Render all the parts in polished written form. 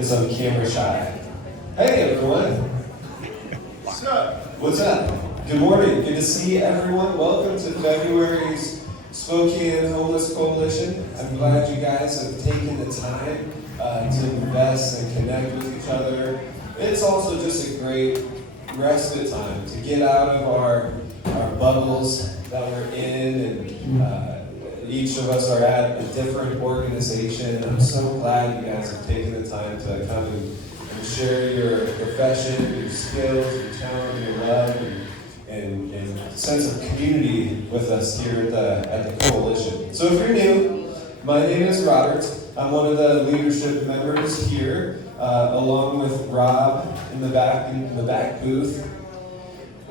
because I'm camera shy. Hey everyone! What's up? What's up? Good morning. Good to see everyone. Welcome to February's Spokane Homeless Coalition. I'm glad you guys have taken the time to invest and connect with each other. It's also just a great respite time to get out of our bubbles that we're in, and each of us are at a different organization. I'm so glad you guys have taken the time to come and share your profession, your skills, your talent, your love, and sense of community with us here at the coalition. So if you're new, my name is Robert. I'm one of the leadership members here, along with Rob in the back booth.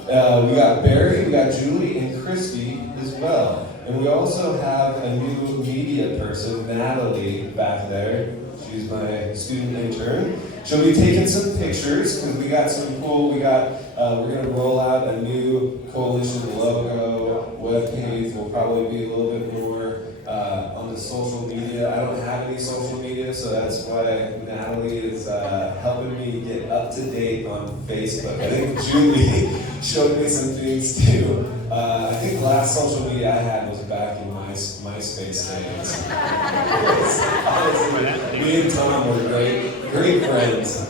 We got Barry, we got Julie, and Christy as well. And we also have a new media person, Natalie, back there. She's my student intern. She'll be taking some pictures because we got some cool. We're gonna roll out a new coalition logo, webpage. We'll probably be a little bit more on the social media. I don't have any social media, so that's why Natalie is helping me get up to date on Facebook. I think Julie showed me some things too. I think the last social media I had was back in MySpace days. Honestly, me and Tom were great friends.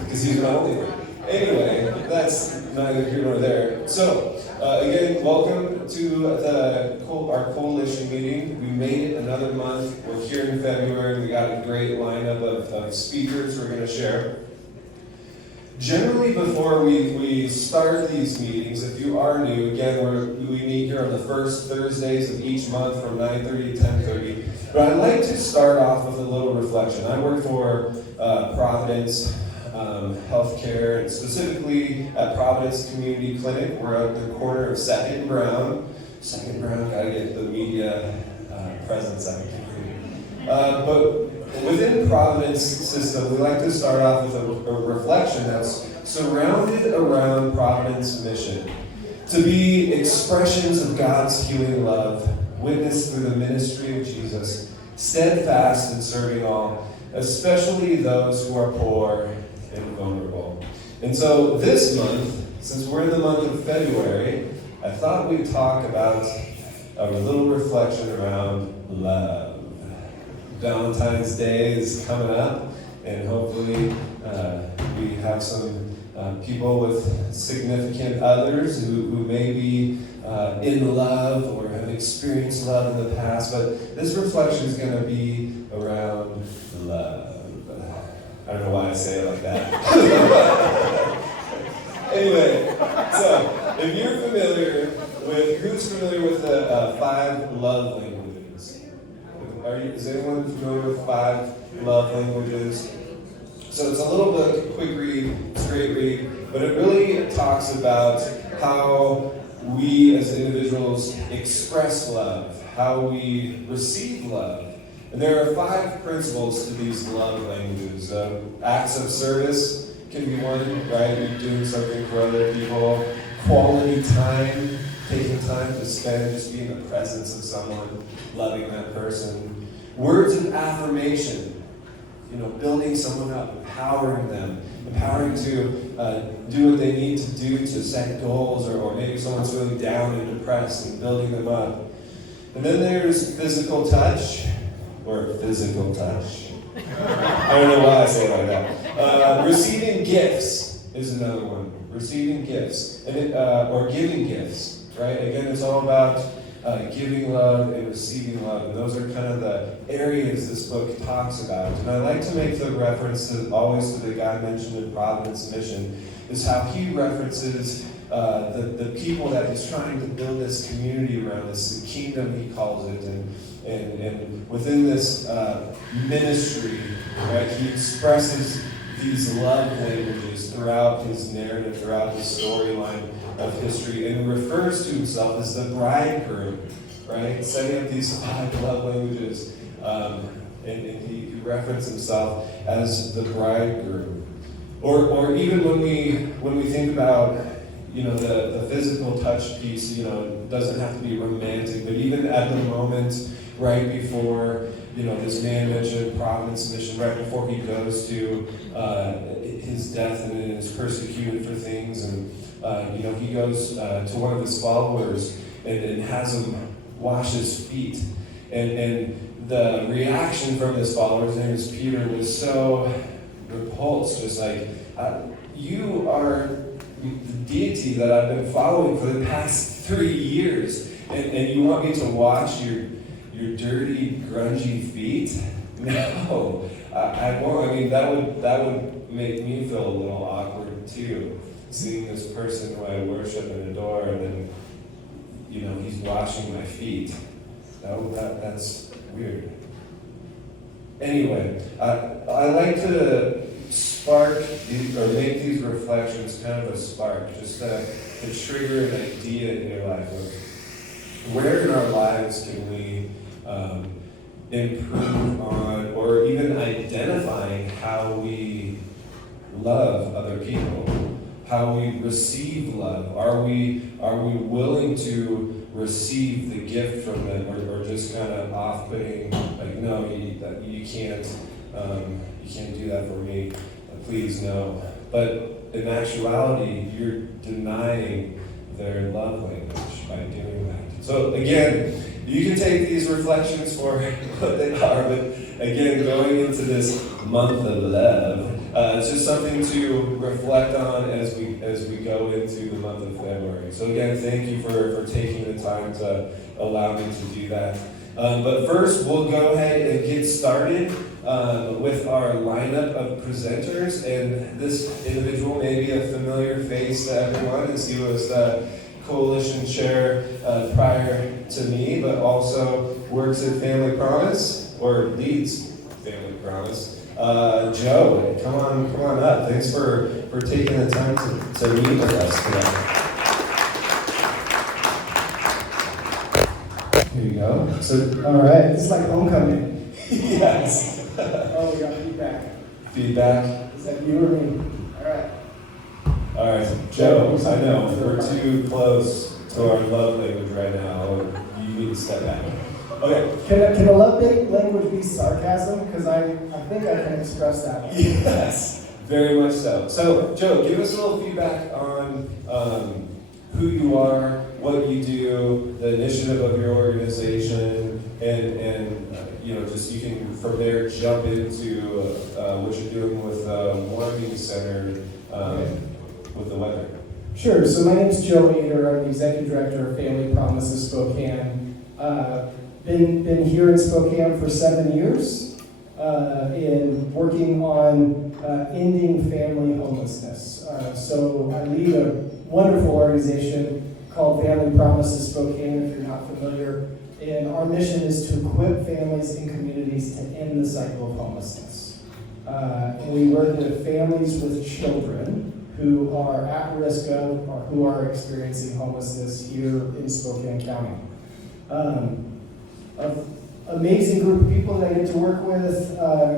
Because he's my only friend. Anyway, that's neither here nor there. So, again, welcome to our coalition meeting. We made it another month. We're here in February. We got a great lineup of speakers we're going to share. Generally, before we start these meetings, if you are new, again, we meet here on the first Thursdays of each month from 9:30 to 10:30. But I'd like to start off with a little reflection. I work for Providence Healthcare, and specifically at Providence Community Clinic. We're at the corner of 2nd and Brown. 2nd and Brown, gotta get the media presence out here. But within Providence system, we like to start off with a reflection that's surrounded around Providence mission. To be expressions of God's healing love, witnessed through the ministry of Jesus, steadfast in serving all, especially those who are poor and vulnerable. And so this month, since we're in the month of February, I thought we'd talk about a little reflection around love. Valentine's Day is coming up, and hopefully we have some people with significant others who may be in love or have experienced love in the past, but this reflection is going to be around love. I don't know why I say it like that. Anyway, so if you're who's familiar with the 5 love languages? Is anyone familiar with 5 love languages? So it's a little bit quick read, straight read, but it really talks about how we as individuals express love, how we receive love. And there are 5 principles to these love languages. Acts of service can be one, right? You're doing something for other people. Quality time, taking time to spend, just being in the presence of someone, loving that person. Words of affirmation, building someone up, empowering them, empowering to do what they need to do to set goals, or maybe someone's really down and depressed and building them up. And then there's physical touch. I don't know why I say it like that. Receiving gifts is another one. Receiving gifts, or giving gifts, right? Again, it's all about giving love and receiving love, and those are kind of the areas this book talks about. And I like to make the reference always to the guy mentioned in Providence Mission, is how he references the people that he's trying to build this community around, this the kingdom he calls it, and within this ministry, right, he expresses these love languages throughout his narrative, throughout his storyline of history, and refers to himself as the bridegroom, right, setting up these 5 love languages, and he referenced himself as the bridegroom. Or even when we think about the physical touch piece, it doesn't have to be romantic, but even at the moment right before this man mentioned Providence Mission right before he goes to his death and is persecuted for things. And, he goes to one of his followers and has him wash his feet. And the reaction from his follower, his name is Peter, was so repulsed, just like, you are the deity that I've been following for the past 3 years, and you want me to wash your dirty, grungy feet? No, I won't. I mean, that would make me feel a little awkward too, seeing this person who I worship and adore, and then, he's washing my feet. That's weird. Anyway, I like to spark or make these reflections kind of a spark, just to trigger an idea in your life of where in our lives can we improve on, or even identifying how we love other people, how we receive love. Are we willing to receive the gift from them, or just kind of off-putting, like, no, you can't do that for me, please, no. But in actuality, you're denying their love language by doing that. So again, you can take these reflections for what they are, but again, going into this month of love, it's just something to reflect on as we go into the month of February. So again, thank you for taking the time to allow me to do that. But first, we'll go ahead and get started with our lineup of presenters. And this individual may be a familiar face to everyone, as he was coalition chair prior to me, but also works at Family Promise, or leads Family Promise. Joe, come on up. Thanks for taking the time to meet with us today. Here you go. So, all right, it's like homecoming. Yes. Oh, we got feedback. Feedback? Is that you or me? All right. All right, Joe, I know we're too close to our love language right now. You need to step back. Okay. Can a love language be sarcasm? Because I think I can express that. Yes, very much so. So, Joe, give us a little feedback on who you are, what you do, the initiative of your organization, and just you can from there jump into what you're doing with Warming Center with the weather. Sure. So my name is Joe Eder. I'm the executive director of Family Promises Spokane. Been here in Spokane for 7 years, in working on ending family homelessness. So I lead a wonderful organization called Family Promises Spokane, if you're not familiar. And our mission is to equip families and communities to end the cycle of homelessness. And we work with families with children who are at risk of or who are experiencing homelessness here in Spokane County. An amazing group of people that I get to work with,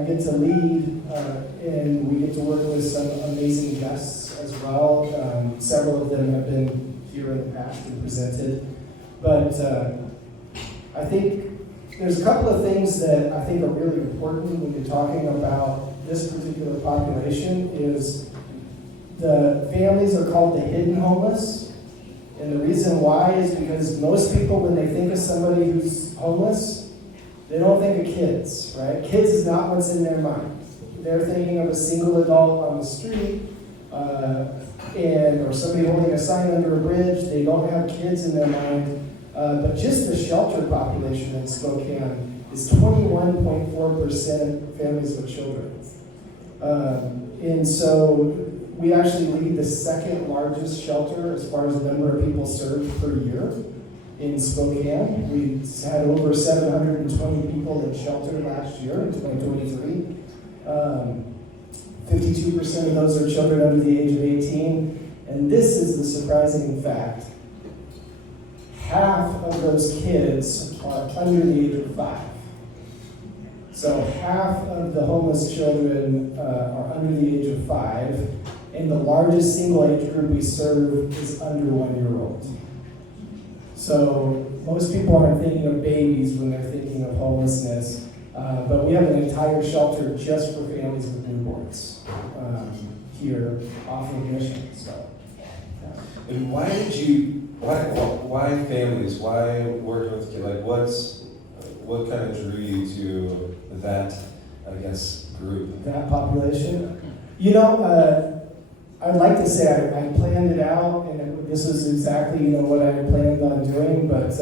get to lead, and we get to work with some amazing guests as well. Several of them have been here in the past and presented. But I think there's a couple of things that I think are really important when you're talking about this particular population is the families are called the hidden homeless. And the reason why is because most people, when they think of somebody who's homeless, they don't think of kids, right? Kids is not what's in their mind. They're thinking of a single adult on the street, or somebody holding a sign under a bridge. They don't have kids in their mind. But just the shelter population in Spokane is 21.4% families with children. And so we actually lead the second largest shelter as far as the number of people served per year in Spokane. We had over 720 people in shelter last year in 2023. 52% of those are children under the age of 18. And this is the surprising fact. Half of those kids are under the age of 5. So half of the homeless children are under the age of 5. And the largest single age group we serve is under 1 year old. So most people aren't thinking of babies when they're thinking of homelessness. But we have an entire shelter just for families with newborns here off of Mission. So, yeah. And why families? Why working with kids? Like, what kind of drew you to that, I guess, group? That population? You know, I'd like to say I planned it out, and this was exactly, what I had planned on doing, but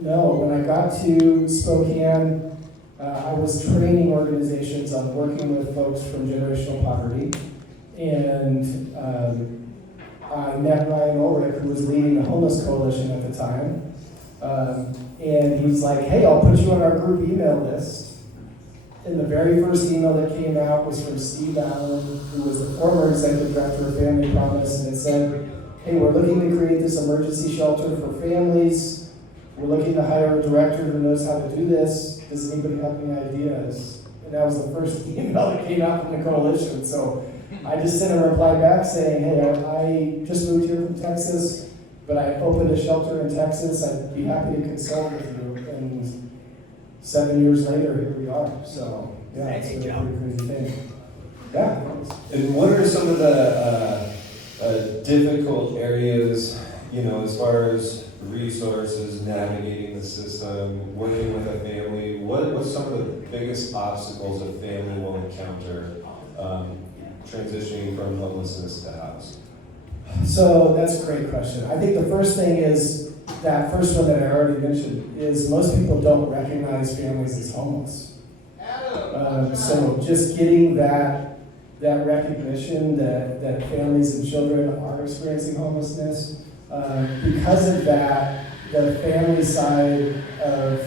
no, when I got to Spokane, I was training organizations on working with folks from generational poverty, and I met Ryan Ulrich, who was leading the Homeless Coalition at the time, and he's like, hey, I'll put you on our group email list. And the very first email that came out was from Steve Allen, who was the former executive director of Family Promise, and it said, hey, we're looking to create this emergency shelter for families. We're looking to hire a director who knows how to do this. Does anybody have any ideas? And that was the first email that came out from the coalition. So I just sent a reply back saying, hey, I just moved here from Texas, but I opened a shelter in Texas. I'd be happy to consult with you. And 7 years later, here we are. So, yeah, it's been a pretty crazy thing. Yeah. And what are some of the difficult areas, as far as resources, navigating the system, working with a family? What's some of the biggest obstacles a family will encounter transitioning from homelessness to house? So that's a great question. I think the first thing is, that first one that I already mentioned, is most people don't recognize families as homeless. So just getting that recognition that families and children are experiencing homelessness, because of that, the family side of,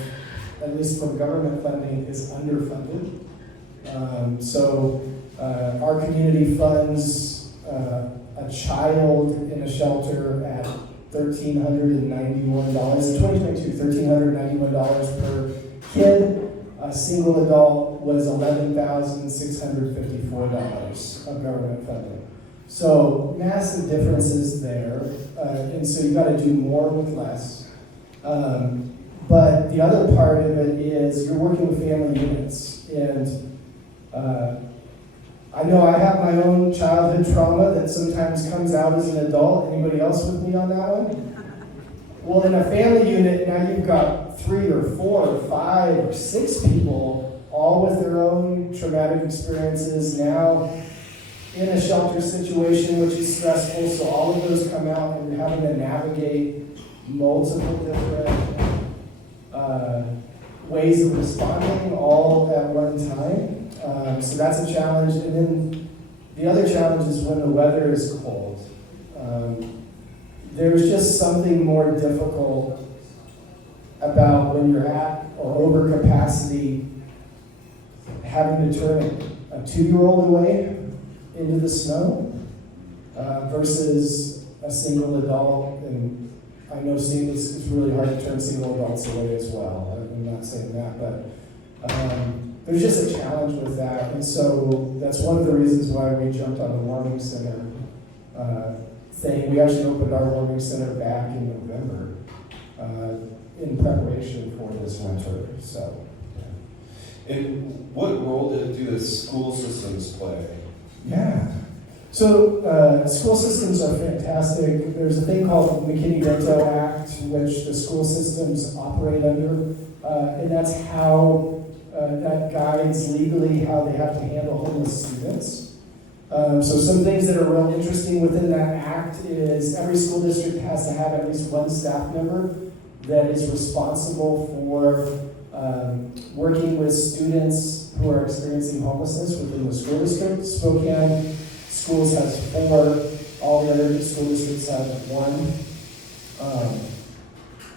at least from government funding, is underfunded. So our community funds a child in a shelter at $1,391, in 2022, $1,391 per kid. A single adult was $11,654 of government funding. So massive differences there, and so you got to do more with less. But the other part of it is you're working with family units, and I know I have my own childhood trauma that sometimes comes out as an adult. Anybody else with me on that one? Well, in a family unit, now you've got 3 or 4 or 5 or 6 people, all with their own traumatic experiences, now in a shelter situation, which is stressful, so all of those come out and you're having to navigate multiple different ways of responding all at one time. So that's a challenge. And then the other challenge is when the weather is cold. There's just something more difficult about when you're at or over capacity, having to turn a 2-year-old away into the snow versus a single adult. And I know it's really hard to turn single adults away as well. I'm not saying that, but there's just a challenge with that. And so that's one of the reasons why we jumped on the Warming Center thing. We actually opened our Warming Center back in November in preparation for this winter. So, yeah. And what role do the school systems play? Yeah. So school systems are fantastic. There's a thing called the McKinney-Vento Act, which the school systems operate under, and that's how that guides legally how they have to handle homeless students. So some things that are real interesting within that act is every school district has to have at least one staff member that is responsible for working with students who are experiencing homelessness within the school district. Spokane Schools has 4, all the other school districts have 1.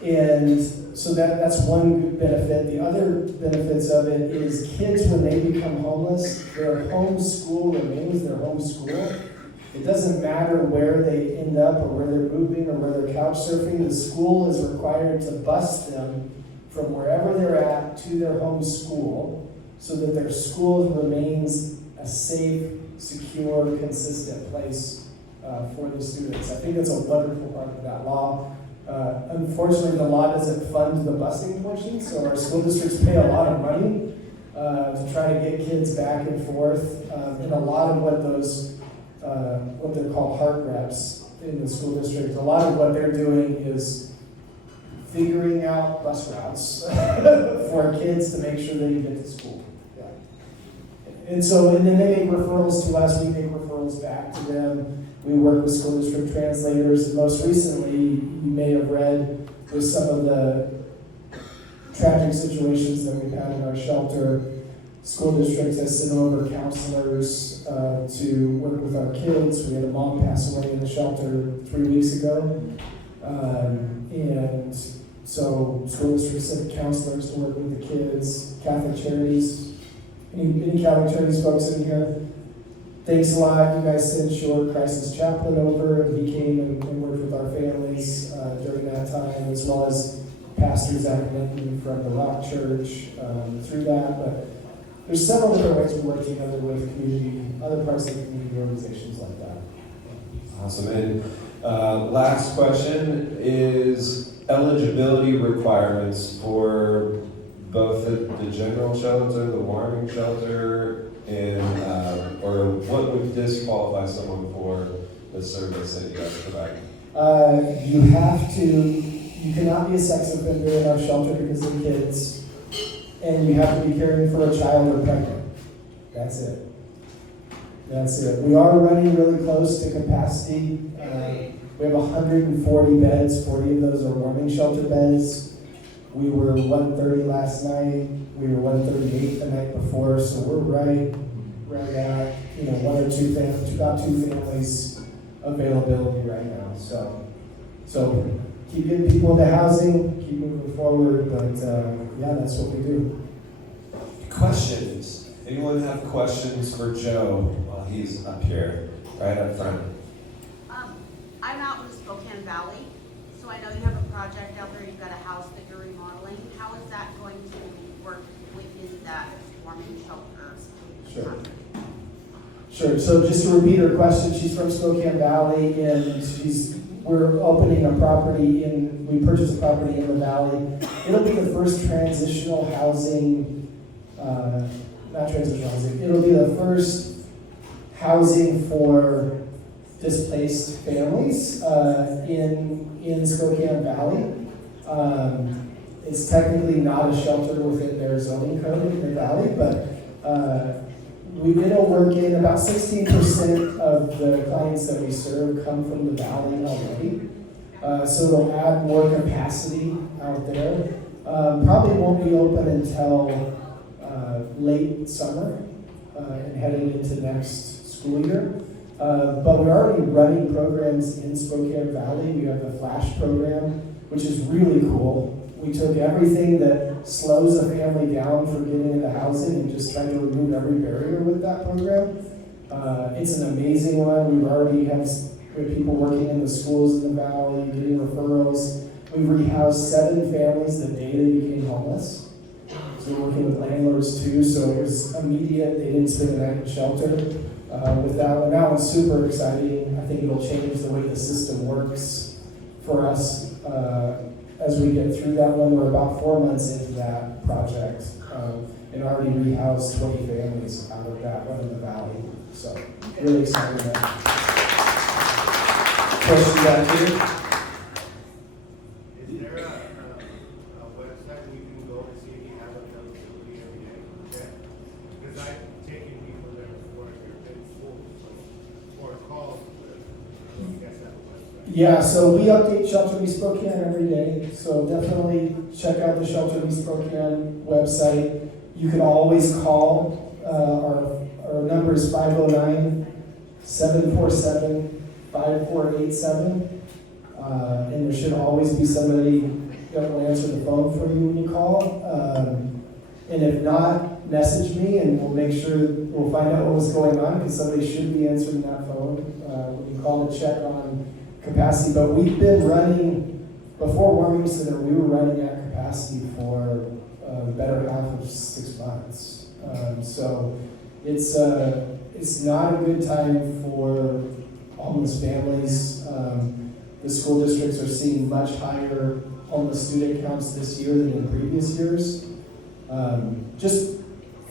And so that's one benefit. The other benefits of it is kids, when they become homeless, their home school remains their home school. It doesn't matter where they end up or where they're moving or where they're couch surfing. The school is required to bus them from wherever they're at to their home school so that their school remains a safe, secure, consistent place for the students. I think that's a wonderful part of that law. Unfortunately, the law doesn't fund the busing portion, so our school districts pay a lot of money to try to get kids back and forth. And a lot of what those, what they're called heart reps in the school district, a lot of what they're doing is figuring out bus routes for kids to make sure they get to school. Yeah. And so, and then they make referrals to us, we make referrals back to them. We work with school district translators, and most recently, you may have read with some of the tragic situations that we've had in our shelter. School district has sent over counselors to work with our kids. We had a mom pass away in the shelter 3 weeks ago. And so school district sent counselors to work with the kids. Catholic Charities, any Catholic Charities folks in here? Thanks a lot. You guys sent your crisis chaplain over, and he came and worked with our families during that time, as well as Pastor Zach Linton from the Rock Church through that. But there's several different ways we work together with community, other parts of the community organizations like that. Awesome. And last question is eligibility requirements for both the general shelter, the warming shelter, and or what would disqualify someone for the service that you guys provide? You cannot be a sex offender in our shelter because of kids, and you have to be caring for a child or pregnant. That's it. That's it. We are running really close to capacity. We have 140 beds. 40 of those are warming shelter beds. We were 130 last night. We were 138 the night before. So we're right at one or two families, about two families availability right now. So keep getting people into housing, keep moving forward. But yeah, that's what we do. Questions? Anyone have questions for Joe while he's up here, right up front? I'm out in the Spokane Valley, so I know you have a project out there. You've got a house that you're remodeling. How is that going to work within that warming shelter? Sure. Sure. So just to repeat her question, she's from Spokane Valley, and we're opening a property we purchased a property in the valley. It'll be the first transitional housing, not transitional housing, it'll be the first housing for displaced families in Spokane Valley. It's technically not a shelter within their zoning code in the valley, but it'll work in about 16% of the clients that we serve come from the valley already. So it'll add more capacity out there. Probably won't be open until late summer and heading into next school year. But we're already running programs in Spokane Valley. We have the Flash program, which is really cool. We took everything that slows a family down from getting into housing and just tried to remove every barrier with that program. It's an amazing one. We already have people working in the schools in the valley, getting referrals. We've rehoused 7 families the day they became homeless. So we're working with landlords too, so it was immediate. They didn't spend the night in shelter. With that one, that one's super exciting. I think it'll change the way the system works for us as we get through that one. We're about 4 months into that project and already rehoused 20 families out of that one in the valley. So really excited about that. Question back here? Is there a website we can go to see if you have availability every day? Because I've taken people there before if you're in school or calls, I guess that website. Yeah, so we update Shelter Me Spokane every day. So definitely check out the Shelter Me Spokane website. You can always call. Our number is 509-747-5487. And there should always be somebody that will answer the phone for you when you call. And if not, message me and we'll make sure, we'll find out what was going on because somebody should be answering that phone when you call to check on capacity. But we've been running, before Warming Center, we were running at capacity for the better half of 6 months. So it's not a good time for homeless families. The school districts are seeing much higher homeless student counts this year than in previous years. Just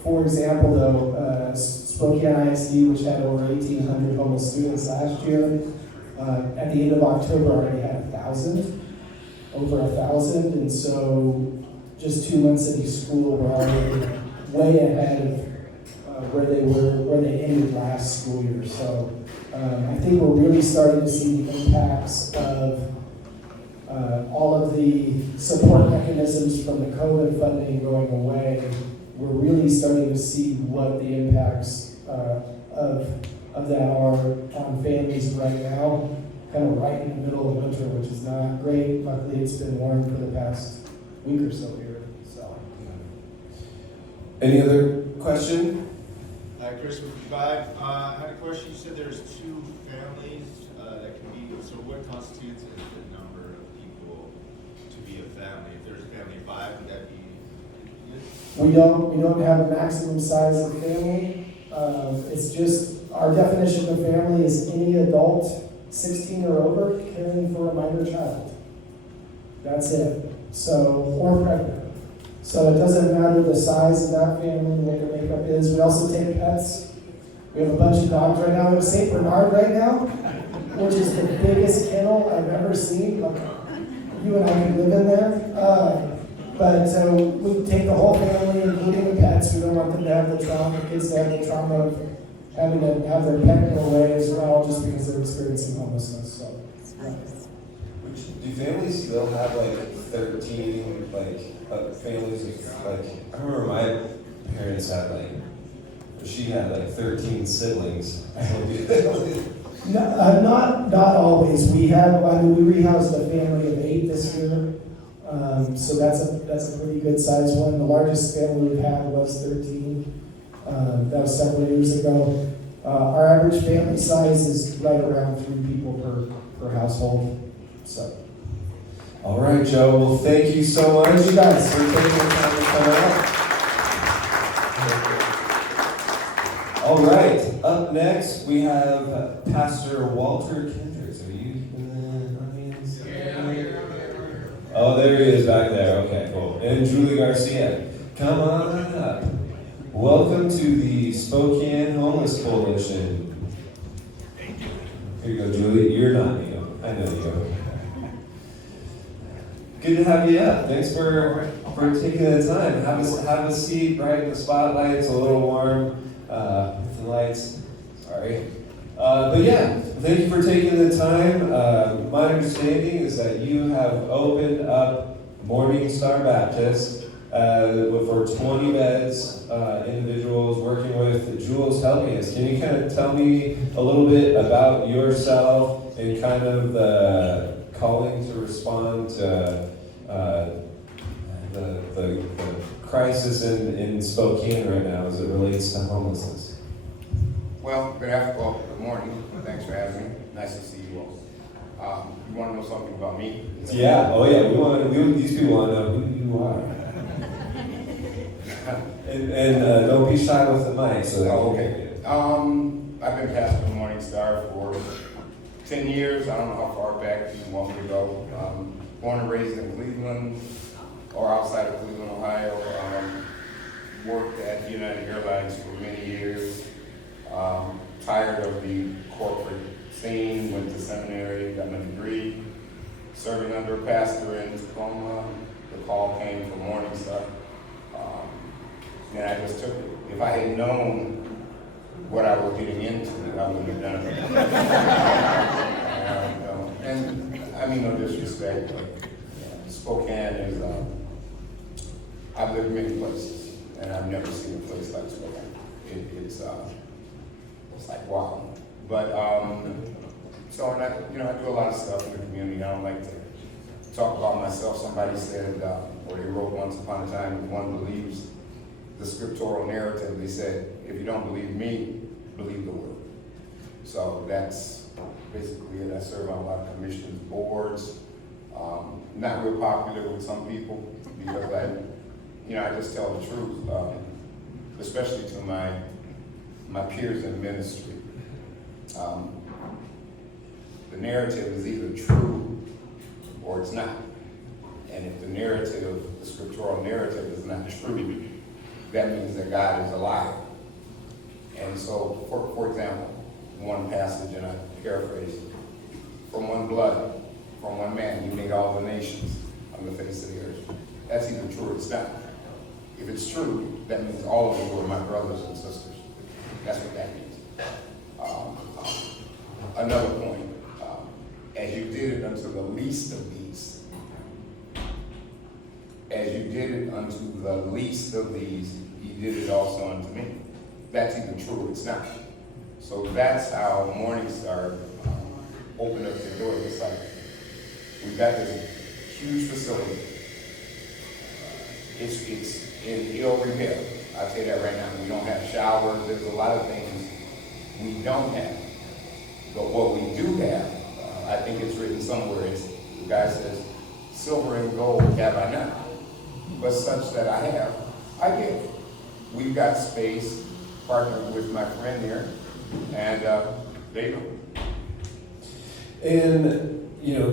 For example, though, Spokane ISD, which had over 1,800 homeless students last year, at the end of October already had 1,000, over 1,000, and so just 2 months into school, we're already way ahead of where they ended last school year. So I think we're really starting to see the impacts of all of the support mechanisms from the COVID funding going away. We're really starting to see what the impacts of that are on families right now, kind of right in the middle of winter, which is not great. Luckily, it's been warm for the past week or so here. So, Any other question? Hi, Chris with Vibe. I had a question. You said there's 2 families that can be, so what constitutes the number of people to be a family? If there's a family of 5, would that be? we don't have a maximum size of family. It's just, our definition of family is any adult 16 or over caring for a minor child. That's it. So, or pregnant. So it doesn't matter the size of that family, what the makeup is. We also take pets. We have a bunch of dogs right now. We have a St. Bernard right now, which is the biggest kennel I've ever seen. Like, you and I can live in there. But we take the whole family, including the pets. We don't want them to have the trauma, kids to have the trauma of having to have their pet go away as well, just because they're experiencing homelessness. So, yeah. Do families still have like 13 families of, like, I remember my parents had she had 13 siblings. Not always. We rehoused a family of 8 this year. So that's a pretty good size one. The largest family we've had was 13. That was several years ago. Our average family size is right around 3 people per household. So. All right, Joe. Well, thank you so much. Thank you guys for taking the time to come out. All right. Up next, we have Pastor Walter Kendricks. Are you in the audience? Oh, there he is back there. Okay, cool. And Julie Garcia. Come on up. Welcome to the Spokane Homeless Coalition. Here you go, Julie. You're not Neil. I know you. Good to have you up. Thanks for taking the time. Have a seat right in the spotlight. It's a little warm with the lights. Sorry. But yeah, thank you for taking the time. My understanding is that you have opened up Morning Star Baptist for 20 beds, individuals working with Jules Helmius. Can you kind of tell me a little bit about yourself and kind of the calling to respond to the crisis in Spokane right now as it relates to homelessness? Well, good morning. Thanks for having me. Nice to see you all. You want to know something about me? Yeah. Oh, yeah. These people want to know who you are. and don't be shy with the mic. So okay. I've been pastor of Morning Star for 10 years. I don't know how far back you want me to go. Born and raised in Cleveland or outside of Cleveland, Ohio. Worked at United Airlines for many years. Tired of the corporate scene, went to seminary, got my degree, serving under a pastor in Tacoma. The call came from Morning Star. And I just took it. If I had known what I was getting into, I wouldn't have done it. And I mean no disrespect, but Spokane is, I've lived many places, and I've never seen a place like Spokane. It's like wow. But so and I do a lot of stuff in the community. I don't like to talk about myself. Somebody said, or they wrote once upon a time, if one believes the scriptural narrative, they said, if you don't believe me, believe the word. So that's basically it. I serve on a lot of commissions, boards. Not real popular with some people because I just tell the truth, especially to my peers in ministry. The narrative is either true or it's not. And if the scriptural narrative is not true, that means that God is alive. And so, for example, one passage, and I paraphrase, from one blood, from one man, you made all the nations on the face of the earth. That's either true or it's not. If it's true, that means all of you are my brothers and sisters. That's what that means. Another point, as you did it unto the least of these, as you did it unto the least of these, he did it also unto me. That's either true or it's not. So that's how Morning Star opened up the door. It's like, we've got this huge facility. It's in ill repair. I'll tell you that right now. We don't have showers. There's a lot of things we don't have. But what we do have, I think it's written somewhere, the guy says, silver and gold have I not, but such that I have, I give. We've got space, partnered with my friend here, and there you go. And, you know,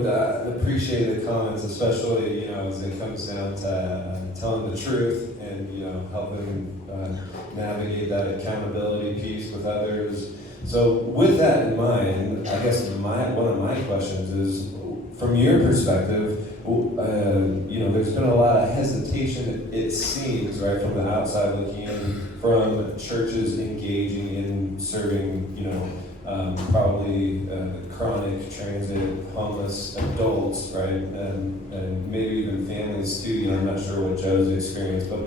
appreciate the comments, especially, you know, as it comes down to telling the truth and, you know, helping navigate that accountability piece with others. So with that in mind, I guess one of my questions is, from your perspective, you know, there's been a lot of hesitation, it seems, right, from the outside looking in, from churches engaging in serving, you know, probably chronic, transit, homeless adults, right, and maybe even families too. You know, I'm not sure what Joe's experience, but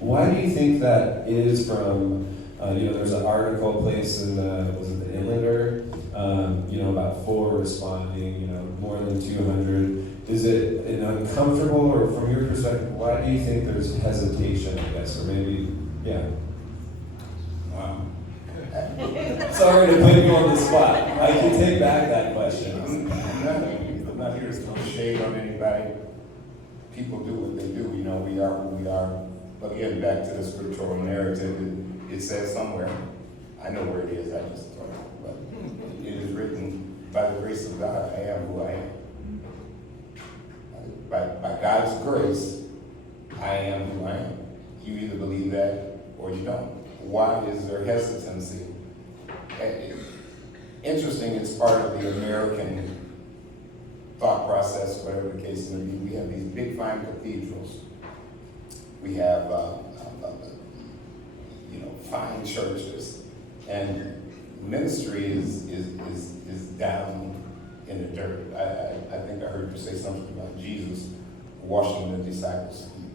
why do you think that is from? You know, there's an article placed in was it the Inlander, you know, about 4 responding, you know, more than 200. Is it an uncomfortable, or from your perspective, why do you think there's hesitation, I guess, or maybe, yeah? Wow. Sorry to put you on the spot. I can take back that question. I'm not here to throw shade on anybody. People do what they do, you know, we are who we are. But again, back to the scriptural narrative, it says somewhere, I know where it is, I just don't know, but it is written, by the grace of God, I am who I am. By God's grace, I am who I am. You either believe that or you don't. Why is there hesitancy? Interesting, it's part of the American thought process, whatever the case may be. We have these big fine cathedrals. We have you know, fine churches, and ministry is down in the dirt. I think I heard you say something about Jesus washing the disciples' feet.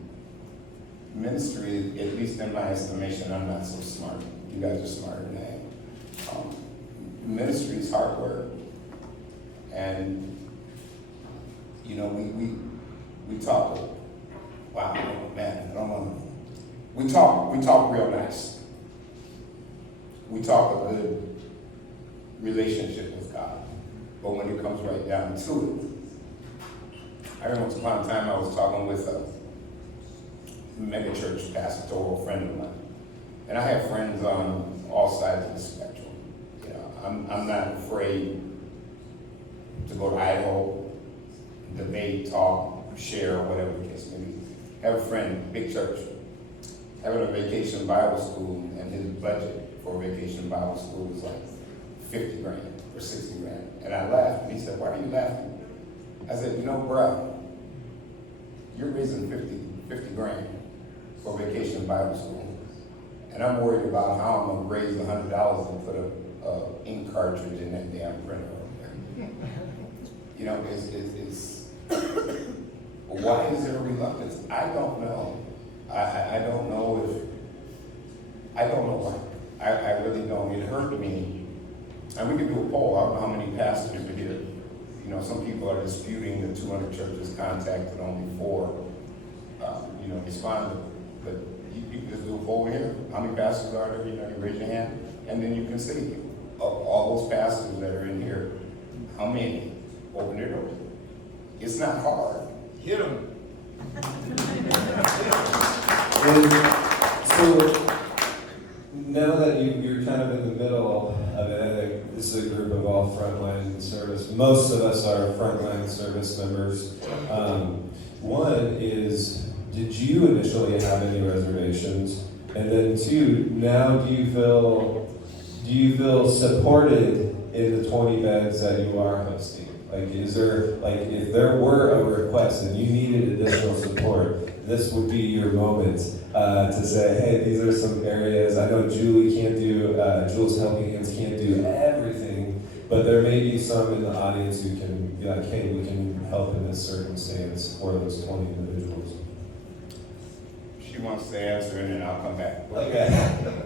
Ministry, at least in my estimation, I'm not so smart. You guys are smarter than I am. Ministry is hard work, and you know, we talk. Wow, man, I don't want to. We talk real nice. We talk a good relationship with God. But when it comes right down to it, I remember once upon a time I was talking with a megachurch pastoral friend of mine. And I have friends on all sides of the spectrum. You know, I'm not afraid to go to Idaho, debate, talk, share, whatever the case may be. I have a friend, big church, having a vacation Bible school, and his budget for a vacation Bible school was like 50 grand or 60 grand. And I laughed, and he said, "Why are you laughing?" I said, "You know, bro, you're raising 50 grand for a vacation Bible school, and I'm worried about how I'm gonna raise $100 and put a ink cartridge in that damn printer over there." You know, it's why is there a reluctance? I don't know. I don't know why. I really don't. It hurt me. And we could do a poll. I don't know how many pastors are here. You know, some people are disputing the 200 churches contacted, only 4, you know, responded. But you can just do a poll here. How many pastors are there? You know, you raise your hand, and then you can see of all those pastors that are in here, how many open their doors. It's not hard. Hit them. And so now that you're kind of in the middle of it, I think this is a group of all frontline service. Most of us are frontline service members. One is, did you initially have any reservations And then two, now do you feel supported in the 20 beds that you are hosting? Like, is there, like, if there were a request and you needed additional support, this would be your moment to say, hey, these are some areas. I know Julie can't do, Jules Helping Hands can't do everything, but there may be some in the audience who can be like, hey, we can help in this circumstance for those 20 individuals. She wants to answer and then I'll come back. Okay.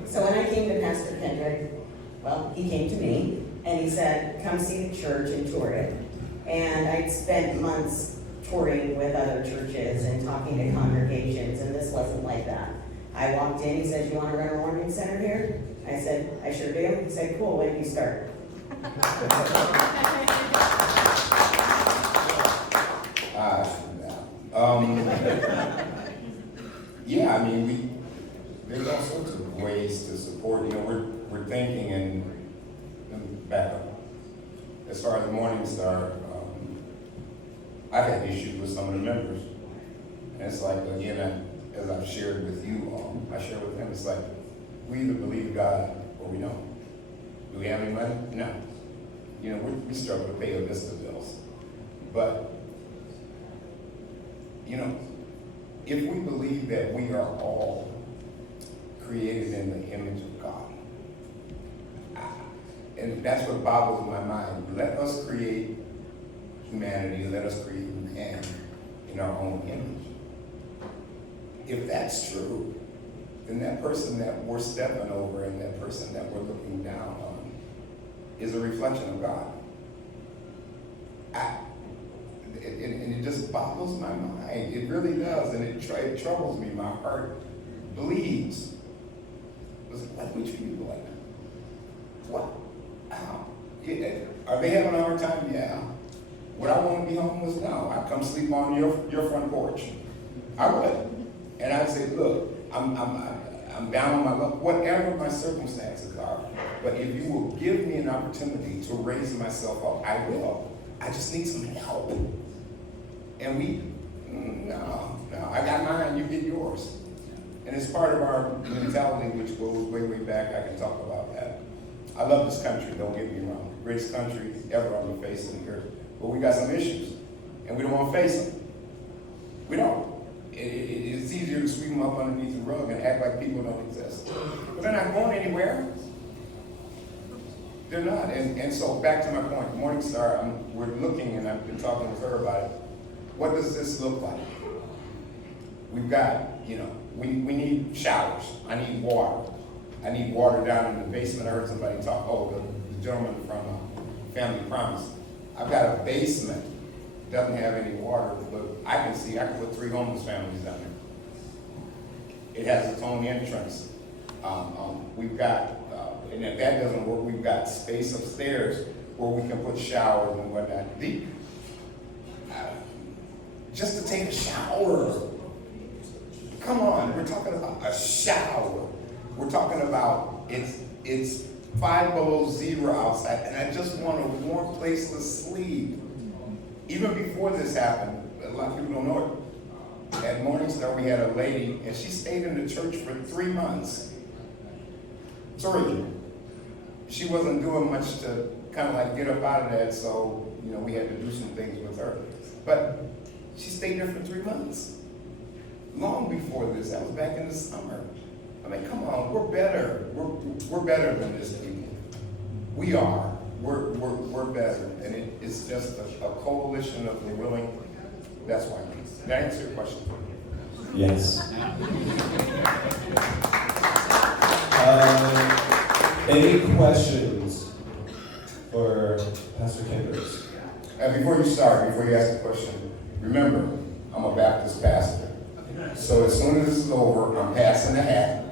So when I came to Pastor Kendrick, well, he came to me and he said, come see the church and tour it. And I'd spent months touring with other churches and talking to congregations, and this wasn't like that. I walked in, he said, you want to run a warming center here? I said, I sure do. He said, cool, when do you start? Yeah, I mean, there's all sorts of ways to support. You know, we're thinking and back up. As far as the Morning Star, I've had issues with some of the members. And it's like, again, as I've shared with you all, I share with them, it's like, we either believe God or we don't. Do we have any money? No. You know, we struggle to pay our Vista bills. But, you know, if we believe that we are all created in the image of God, and that's what boggles my mind. Let us create humanity, let us create man in our own image. If that's true, then that person that we're stepping over and that person that we're looking down on is a reflection of God. And it just boggles my mind. It really does, and it troubles me. My heart bleeds. Why do we treat people like that? What? How? Yeah. Are they having a hard time? Yeah. Would I want to be homeless? No. I'd come sleep on your front porch. I would. And I'd say, look, I'm down on my luck, whatever my circumstances are. But if you will give me an opportunity to raise myself up, I will. I just need some help. And no, I got mine, you get yours. And it's part of our mentality, which goes way, way back. I can talk about that. I love this country, don't get me wrong. The greatest country ever on the face of the earth. But we got some issues, and we don't want to face them. We don't. It's easier to sweep them up underneath the rug and act like people don't exist. But they're not going anywhere. They're not. And so back to my point, Morning Star, we're looking, and I've been talking with her about it. What does this look like? We've got, you know, we need showers. I need water. I need water down in the basement. I heard somebody talk, the gentleman from Family Promise. I've got a basement, doesn't have any water, but I can put 3 homeless families down there. It has its own entrance. We've got, and if that doesn't work, we've got space upstairs where we can put showers and whatnot. Just to take a shower. Come on, we're talking about a shower. We're talking about it's 5 below zero outside, and I just want a warm place to sleep. Even before this happened, a lot of people don't know it. At Morning Star, we had a lady, and she stayed in the church for 3 months. 3. She wasn't doing much to kind of like get up out of that, so you know we had to do some things with her. But she stayed there for 3 months. Long before this, that was back in the summer. I mean, come on, we're better. We're better than this, people. We are. We're better, and it's just a coalition of the willing. That's why. Did I answer your question? Yes. Any questions for Pastor Kendricks? Before you ask the question, remember, I'm a Baptist pastor. So as soon as this is over, I'm passing the hat.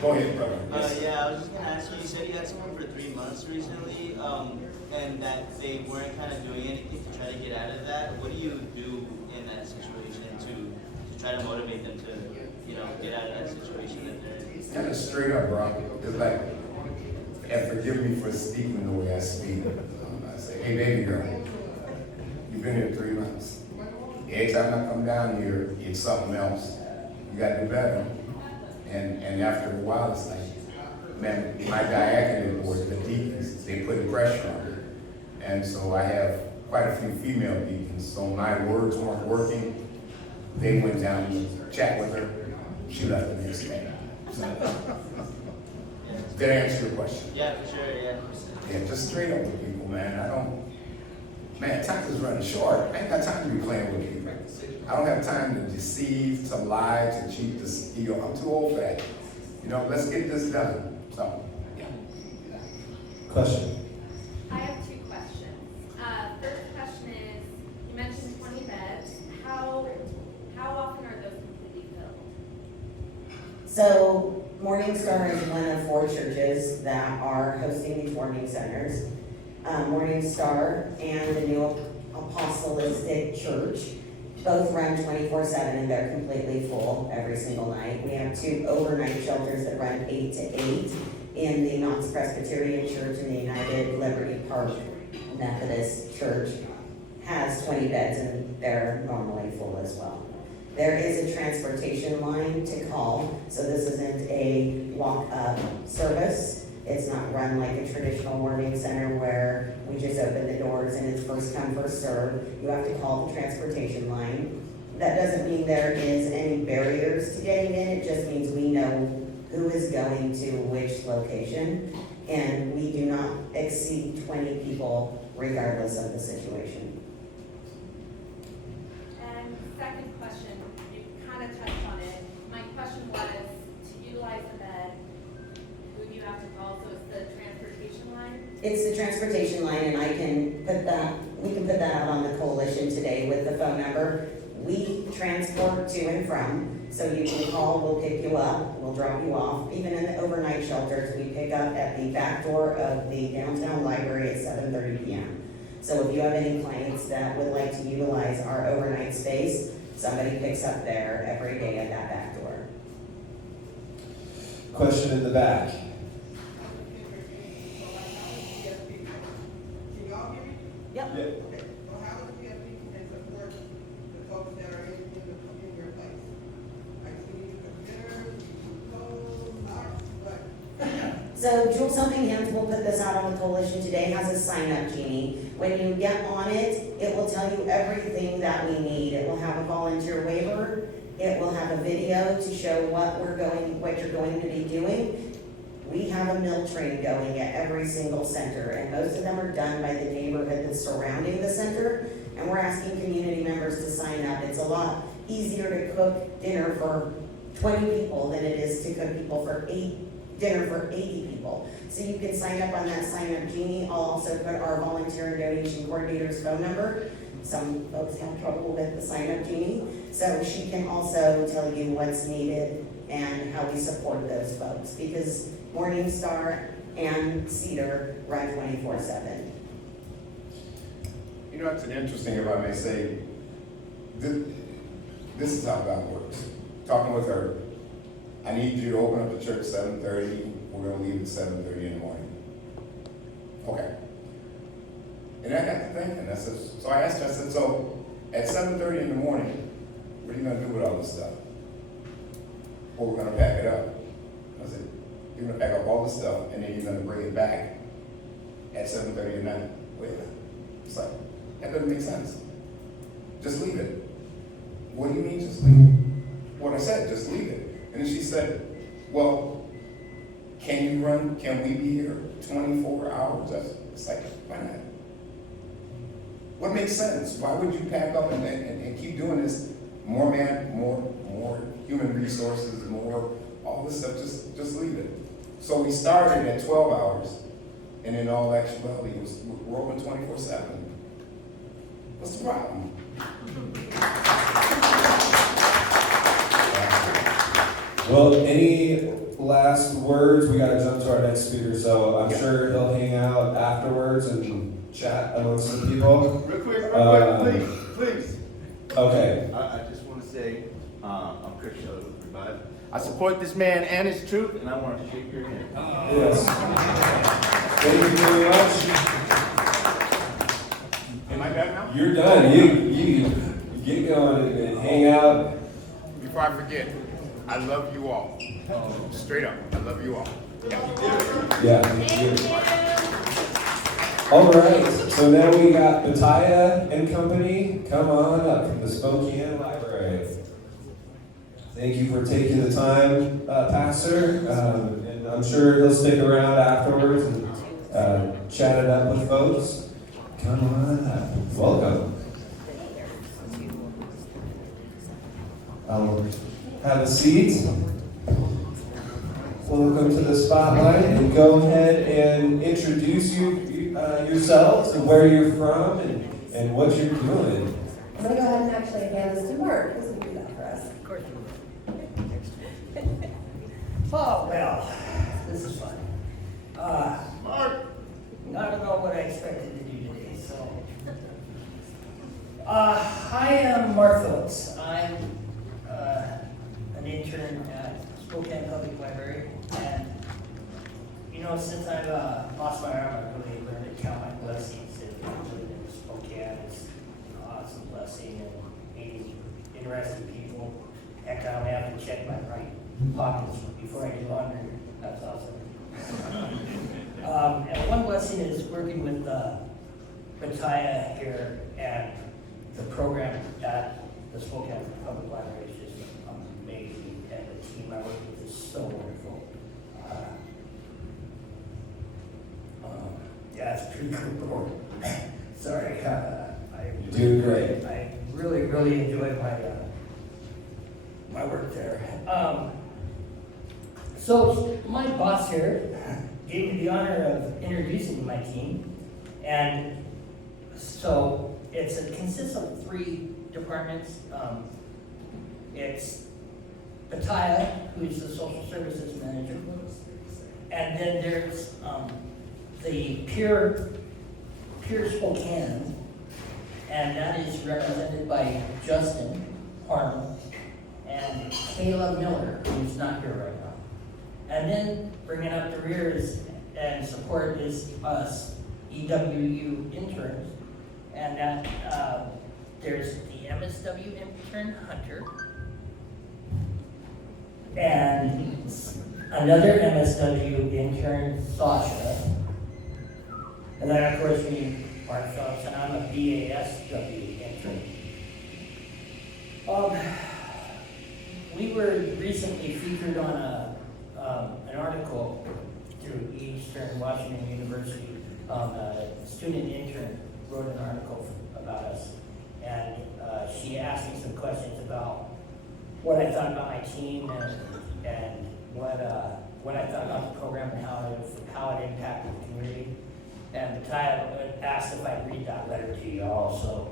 Go ahead, brother. Yeah, I was just gonna ask you said you had someone for 3 months recently, and that they weren't kind of doing anything to try to get out of that. What do you do in that situation to try to motivate them to, you know, get out of that situation that they're in? Kind of straight up, bro. It's like, and forgive me for speaking the way I speak. I say, hey, baby girl, you've been here 3 months. Every time I come down here, it's something else. You gotta do better. And after a while, it's like, man, my diaconate board, the deacons, they put pressure on me. And so I have quite a few female deacons, so my words weren't working. They went down to chat with her. She left the next day. So, did I answer your question? Yeah, for sure, yeah. Yeah, just straight up with people, man. Man, time is running short. I ain't got time to be playing with people. I don't have time to deceive, to lie, to cheat, to steal. I'm too old for that. Let's get this done. So, yeah. Question. I have two questions. First question is, you mentioned 20 beds. How often are those completely filled? So Morning Star is one of 4 churches that are hosting these warming centers. Morning Star and the New Apostolic Church both run 24/7 and they're completely full every single night. We have 2 overnight shelters that run 8 to 8 in the Knox Presbyterian Church and the United Liberty Park Methodist Church has 20 beds and they're normally full as well. There is a transportation line to call, so this isn't a walk-up service. It's not run like a traditional warming center where we just open the doors and it's first come, first serve. You have to call the transportation line. That doesn't mean there is any barriers to getting in, it just means we know who is going to which location. And we do not exceed 20 people regardless of the situation. And second question, you kind of touched on it. My question was, to utilize the bed, who do you have to call? So it's the transportation line? It's the transportation line, and we can put that out on the coalition today with the phone number. We transport to and from, so you can call, we'll pick you up, we'll drop you off. Even in the overnight shelters, we pick up at the back door of the downtown library at 7:30 p.m. So if you have any clients that would like to utilize our overnight space, somebody picks up there every day at that back door. Question in the back. Yep. Yeah. Okay, so how does PFP can support the folks that are in your place? Like, we need computers, clothes, but. So Jules Helping Hands will put this out on the coalition today, has a sign-up genie. When you get on it, it will tell you everything that we need. It will have a volunteer waiver. It will have a video to show what you're going to be doing. We have a meal train going at every single center, and most of them are done by the neighborhood that's surrounding the center. And we're asking community members to sign up. It's a lot easier to cook dinner for 20 people than it is to cook dinner for 80 people. So you can sign up on that sign-up genie. I'll also put our volunteer and donation coordinator's phone number. Some folks have trouble with the sign-up genie. So she can also tell you what's needed and how we support those folks, because Morning Star and Cedar run 24/7. It's an interesting, if I may say, this is how God works. Talking with her, I need you to open up the church 7:30. We're gonna leave at 7:30 in the morning. Okay. And I got to thinking, so I asked her, I said, so at 7:30 in the morning, what are you gonna do with all this stuff? Well, we're gonna pack it up. I said, you're gonna pack up all this stuff and then you're gonna bring it back at 7:30 at night. Wait a minute. It's like, that doesn't make sense. Just leave it. What do you mean just leave it? What I said, just leave it. And then she said, well, can we be here 24 hours? It's like, why not? What makes sense? Why would you pack up and keep doing this? More human resources, more, all this stuff, just leave it. So we started at 12 hours, and in all actuality, we're open 24/7. What's the problem? Well, any last words? We gotta jump to our next speaker, so I'm sure he'll hang out afterwards and chat amongst the people. Real quick, please. Okay. I just want to say, I'm Chris Shelley with Revive. I support this man and his truth, and I want to shake your hand. Yes. Thank you very much. Am I done now? You're done. You get going. hang out. Before I forget, I love you all. Straight up, I love you all. Yeah. All right, so now we got Bataya and Company. Come on up from the Spokane Library. Thank you for taking the time, Pastor. And I'm sure he'll stick around afterwards and chat it up with folks. Come on up. Welcome. Have a seat. Welcome to the spotlight, and go ahead and introduce yourselves and where you're from and what you're doing. I'm gonna go ahead and actually hand this to Mark, who's gonna do that for us. Of course. Oh, well, this is fun. Mark! I don't know what I expected to do today, so. I am Mark Phillips. I'm an intern at Spokane Public Library, and you know, since I've lost my arm, I've really learned to count my blessings. And living in Spokane is an awesome blessing, and meeting interesting people. Heck, I only have to check my right pockets before I do laundry. That's awesome. And one blessing is working with Bataya here, and the program at the Spokane Public Library is just amazing, and the team I work with is so wonderful. Yeah, it's pretty cool. Sorry, You're doing great. I really, really enjoyed my work there. So my boss here gave me the honor of introducing my team, and so it consists of 3 departments. It's Bataya, who's the social services manager, and then there's the Peer Spokane, and that is represented by Justin Harmon and Kayla Miller, who's not here right now. And then bringing up the rear and support is us, EWU interns, and that there's the MSW intern, Hunter, and another MSW intern, Sasha, and then of course me, Mark Phillips, and I'm a BASW intern. We were recently featured on an article through Eastern Washington University. A student intern wrote an article about us, and she asked me some questions about what I thought about my team and what I thought about the program and how it impacted the community. And Bataya asked if I'd read that letter to you all. So,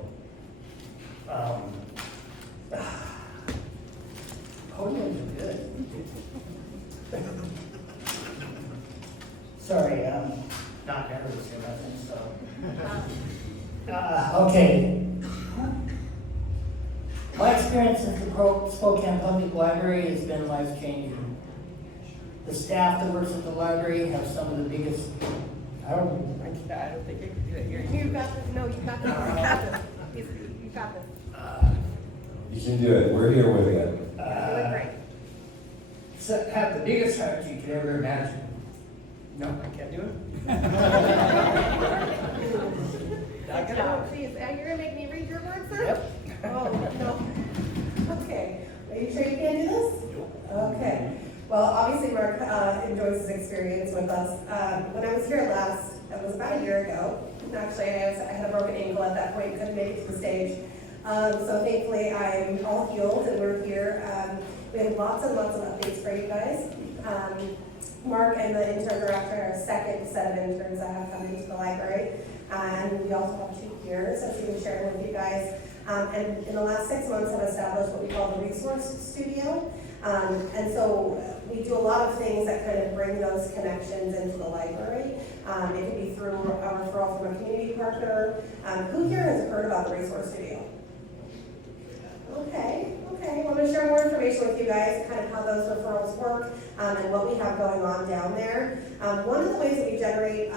podiums are good. Sorry, I'm not nervous or nothing. So, okay. My experience at the Spokane Public Library has been life-changing. The staff that works at the library have some of the biggest. I don't think you can do it. You got this, no, you got this, you got this. You got this. You can do it. We're here with you. You're doing great. So have the biggest heart you could ever imagine. No, I can't do it. No, please, you're gonna make me read your words, sir? Yep. Oh, no. Okay, are you sure you can do this? Okay. Well, obviously Mark enjoys his experience with us. When I was here last, it was about a year ago. Actually, I had a broken ankle at that point, couldn't make it to the stage. So thankfully, I'm all healed and we're here. We have lots and lots of updates for you guys. Mark and the interns are actually our second set of interns that have come into the library. And we also have 2 peers, as we can share with you guys. And in the last 6 months, have established what we call the Resource Studio. And so we do a lot of things that kind of bring those connections into the library. It can be through a referral from a community partner. Who here has heard about the Resource Studio? Okay. I want to share more information with you guys, kind of how those referrals work and what we have going on down there. One of the ways that we generate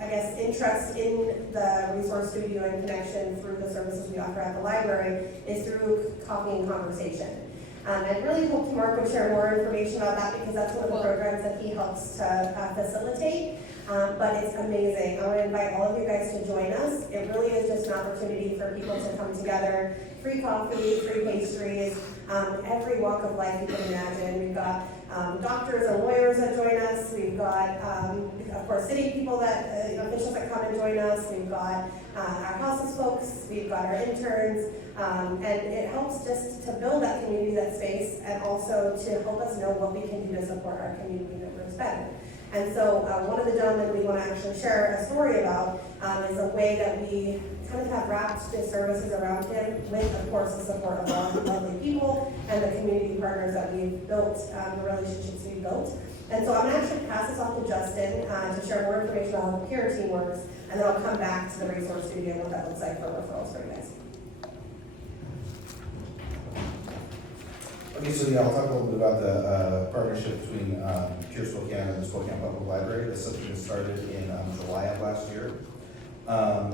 I guess, interest in the Resource Studio and connection through the services we offer at the library is through coffee and conversation. And really hope Mark would share more information on that because that's one of the programs that he helps to facilitate. But it's amazing. I want to invite all of you guys to join us. It really is just an opportunity for people to come together. Free coffee, free pastries, every walk of life you can imagine. We've got doctors and lawyers that join us. We've got, of course, city people that, officials that come and join us. We've got our houses folks. We've got our interns. And it helps just to build that community, that space, and also to help us know what we can do to support our community members better. And so one of the gentlemen we want to actually share a story about is a way that we kind of have wrapped the services around him with, of course, the support of all the lovely people and the community partners that we've built, the relationships we've built. And so I'm going to actually pass this off to Justin to share more information on how the peer team works, and then I'll come back to the Resource Studio and what that looks like for referrals for you guys. Okay, so yeah, I'll talk a little bit about the partnership between Peer Spokane and the Spokane Public Library. That's something that started in July of last year.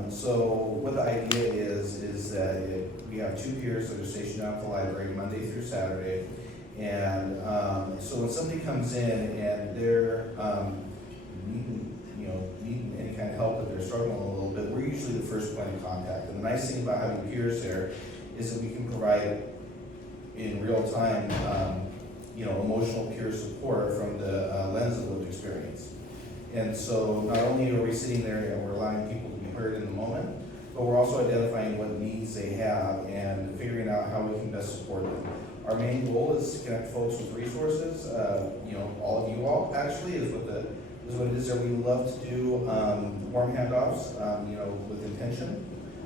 So what the idea is that we have 2 peers that are stationed out at the library Monday through Saturday. And so when somebody comes in and they're needing any kind of help, if they're struggling a little bit, we're usually the first point of contact. And the nice thing about having peers there is that we can provide in real time, emotional peer support from the lens of lived experience. And so not only are we sitting there and we're allowing people to be heard in the moment, but we're also identifying what needs they have and figuring out how we can best support them. Our main goal is to connect folks with resources. All of you all actually is what it is that we love to do. Warm handoffs, with intention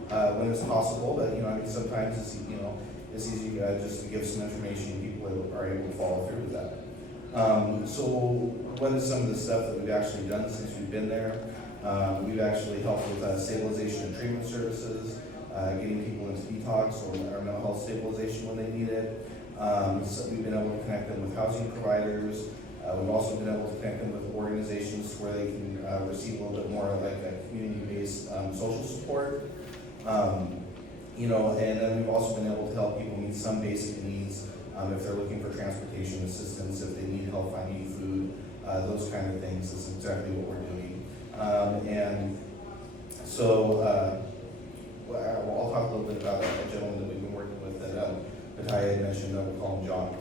when it's possible. But sometimes it's easy just to give some information. People are able to follow through with that. So what is some of the stuff that we've actually done since we've been there? We've actually helped with stabilization and treatment services, getting people into detox or mental health stabilization when they need it. So we've been able to connect them with housing providers. We've also been able to connect them with organizations where they can receive a little bit more like a community-based social support. And then we've also been able to help people meet some basic needs if they're looking for transportation assistance, if they need help finding food, those kind of things. That's exactly what we're doing. And so I'll talk a little bit about a gentleman that we've been working with that Pataya had mentioned. We'll call him John.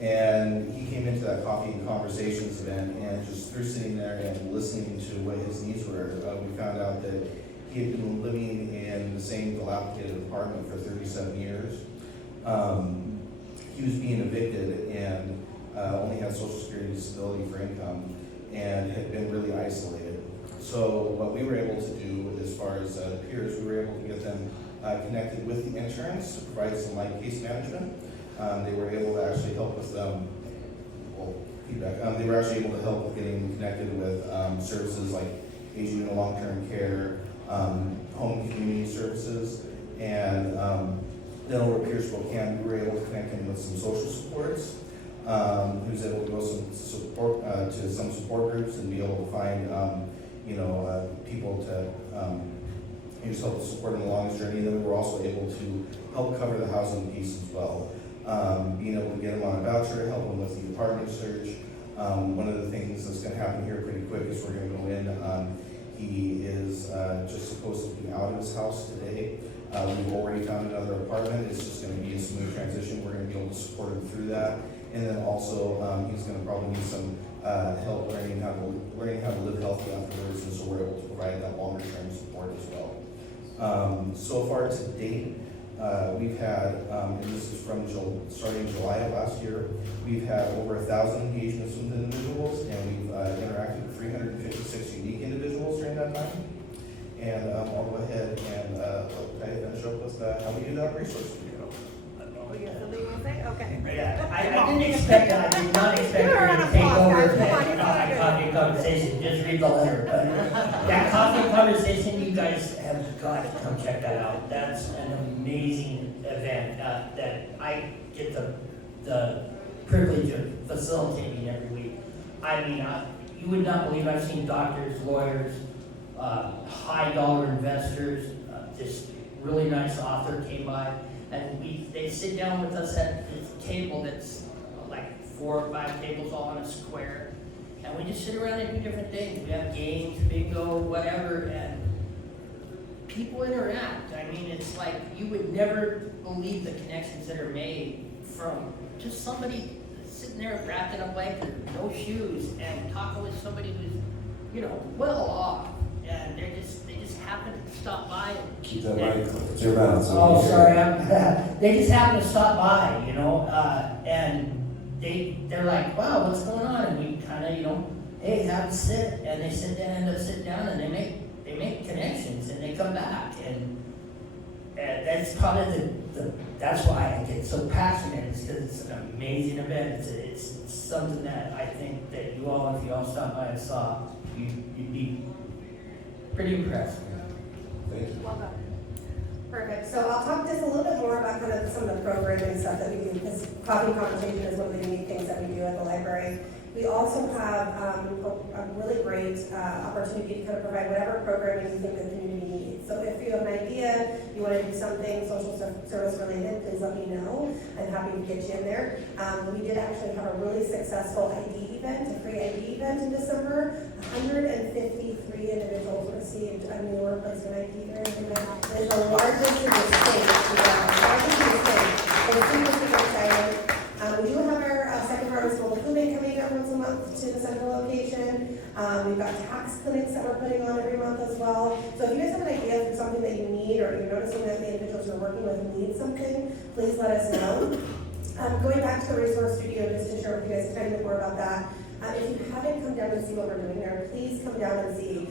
And he came into that coffee and conversations event, and just through sitting there and listening to what his needs were, we found out that he had been living in the same dilapidated apartment for 37 years. He was being evicted and only had Social Security disability for income and had been really isolated. So what we were able to do as far as peers, we were able to get them connected with the interns to provide some light case management. They were able to actually help with feedback. They were actually able to help with getting connected with services like aging and long-term care, home community services, and then over at Peer Spokane, we were able to connect him with some social supports. He was able to go to some support groups and be able to find people to just help support him along his journey. And then we were also able to help cover the housing piece as well. Being able to get him on a voucher, help him with the apartment search. One of the things that's going to happen here pretty quick is we're going to go in. He is just supposed to be out of his house today. We've already found another apartment. It's just going to be a smooth transition. We're going to be able to support him through that. And then also, he's going to probably need some help learning how to live healthy afterwards, and so we're able to provide that longer-term support as well. So far to date, we've had, and this is from starting July of last year, we've had over 1,000 engagements with individuals, and we've interacted with 356 unique individuals during that time. And I'll go ahead and finish up with how we do that resource studio. Oh, you have something you want to say? Okay. Yeah, I didn't expect that. I did not expect you to take over the coffee conversation. Just read the letter. But that coffee conversation, you guys have got to come check that out. That's an amazing event that I get the privilege of facilitating every week. I mean, you would not believe I've seen doctors, lawyers, high dollar investors. This really nice author came by, and they sit down with us at this table that's like 4 or 5 tables all in a square, and we just sit around and do different things. We have games, bingo, whatever, and people interact. I mean, it's like you would never believe the connections that are made from just somebody sitting there wrapped in a blanket, no shoes, and talking with somebody who's, you know, well off, and they just happen to stop by. And, Keep that mic close to your mouth. So oh, you sorry, they just happen to stop by, you know, and they're like, wow, what's going on? And we kind of, you know, hey, have a sit, and they sit down, end up sitting down, and they make connections, and they come back, and that's probably that's why I get so passionate, is because it's an amazing event. It's something that I think that you all, if you all stopped by and saw, you'd be pretty impressed. Thank you. Welcome. Perfect. So I'll talk just a little bit more about kind of some of the programming stuff that we do, because Coffee and Conversation is one of the unique things that we do at the library. We also have a really great opportunity to kind of provide whatever programming you think the community needs. So if you have an idea, you want to do something social service related, please let me know. I'm happy to get you in there. We did actually have a really successful ID event, a free ID event in December. 153 individuals received a new replacement ID during the event. It's the largest in the state. It's super exciting. We do have our second harvest mobile food bank coming up once a month to the central location. We've got tax clinics that we're putting on every month as well. So if you guys have an idea for something that you need, or you're noticing that the individuals you're working with need something, please let us know. Going back to the resource studio, just to share with you guys a tiny bit more about that. If you haven't come down and see what we're doing there, please come down and see.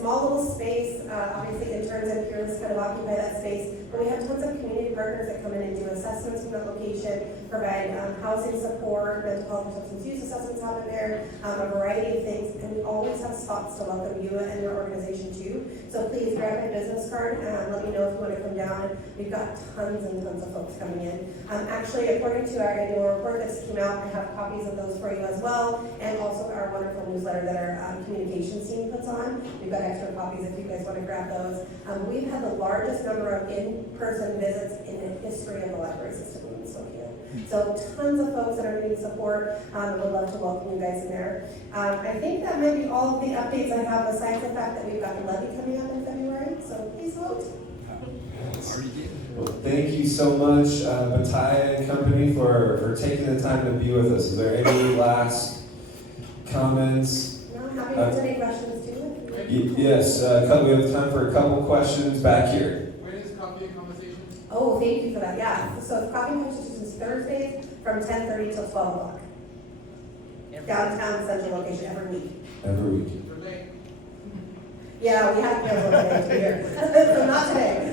Small little space, obviously interns and peers kind of occupy that space, but we have tons of community partners that come in and do assessments from that location, provide housing support, mental health and substance use assessments happen there, a variety of things, and we always have spots to welcome you and your organization too. So please grab my business card and let me know if you want to come down. We've got tons and tons of folks coming in. Actually, according to our annual report that just came out, I have copies of those for you as well, and also our wonderful newsletter that our communications team puts on. We've got extra copies if you guys want to grab those. We've had the largest number of in-person visits in the history of the library system in Spokane. So tons of folks that are needing support. I would love to welcome you guys in there. I think that might be all of the updates I have, besides the fact that we've got the levy coming up in February. So please vote. Well, thank you so much, Bataya and company, for taking the time to be with us. Is there any last comments? No, happy to answer any questions too. Yes, we have time for a couple questions back here. When is Coffee and Conversation? Oh, thank you for that. Yeah. So Coffee and Conversation is Thursdays from 10:30 till 12 o'clock. Downtown central location every week. Every week. Yeah, we have canceled today to here. So not today.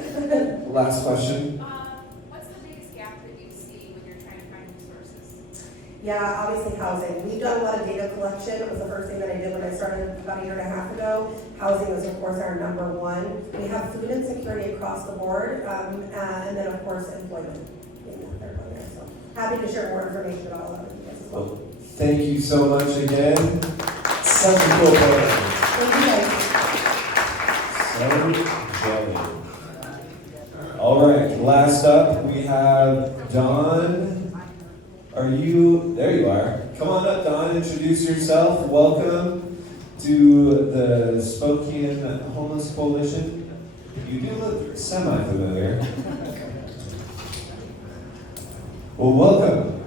Last question. What's the biggest gap that you see when you're trying to find resources? Yeah, obviously housing. We've done a lot of data collection. It was the first thing that I did when I started about 1.5 years ago. Housing was, of course, our number one. We have food insecurity across the board, and then, of course, employment. So happy to share more information about all that with you guys as well. Well, thank you so much again. Such a cool program. Thank you guys. So jelly. All right, last up we have Dawn. Are you, there you are. Come on up, Dawn, introduce yourself. Welcome to the Spokane Homeless Coalition. You do look semi-familiar. Well, welcome.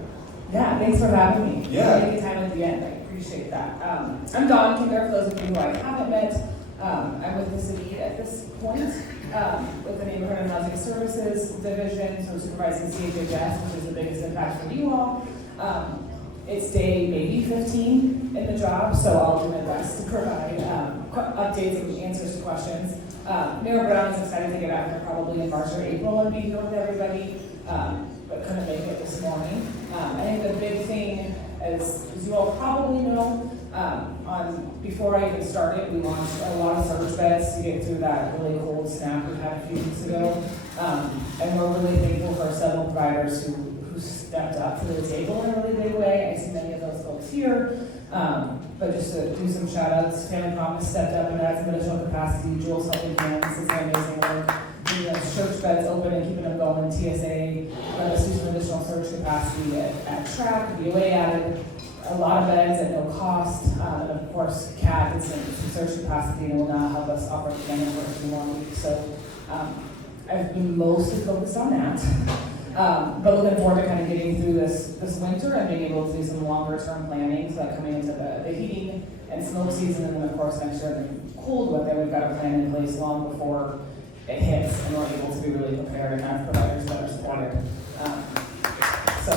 Yeah, thanks for having me. Yeah. Taking time at the end, I appreciate that. I'm Dawn Kinder, for those of you who I haven't met. I'm with the city at this point, with the Neighborhood and Housing Services Division, so supervising CHHS, which is the biggest impact for you all. It's day maybe 15 in the job, so I'll do my best to provide updates and answers to questions. Mayor Brown is excited to get out here probably in March or April and be here with everybody, but couldn't make it this morning. I think the big thing, as you all probably know, before I even started, we launched a lot of surge beds to get through that really cold snap we had a few weeks ago. And we're really thankful for several providers who stepped up to the table in a really big way. I see many of those folks here. but just to do some shout outs, Family Promise stepped up and had some additional capacity, Jules helping hands, did some amazing work. The church beds open and keeping them going, TSA, let us do some additional surge capacity at track, VOA added a lot of beds at no cost, and of course, CAT did some surge capacity and will now help us operate again for a few more weeks. So I've been mostly focused on that. But looking forward to kind of getting through this winter and being able to do some longer term planning, so that coming into the heating and snow season, and then of course next year the cold weather, we've got a plan in place long before it hits, and we're able to be really prepared and have providers that are supported. So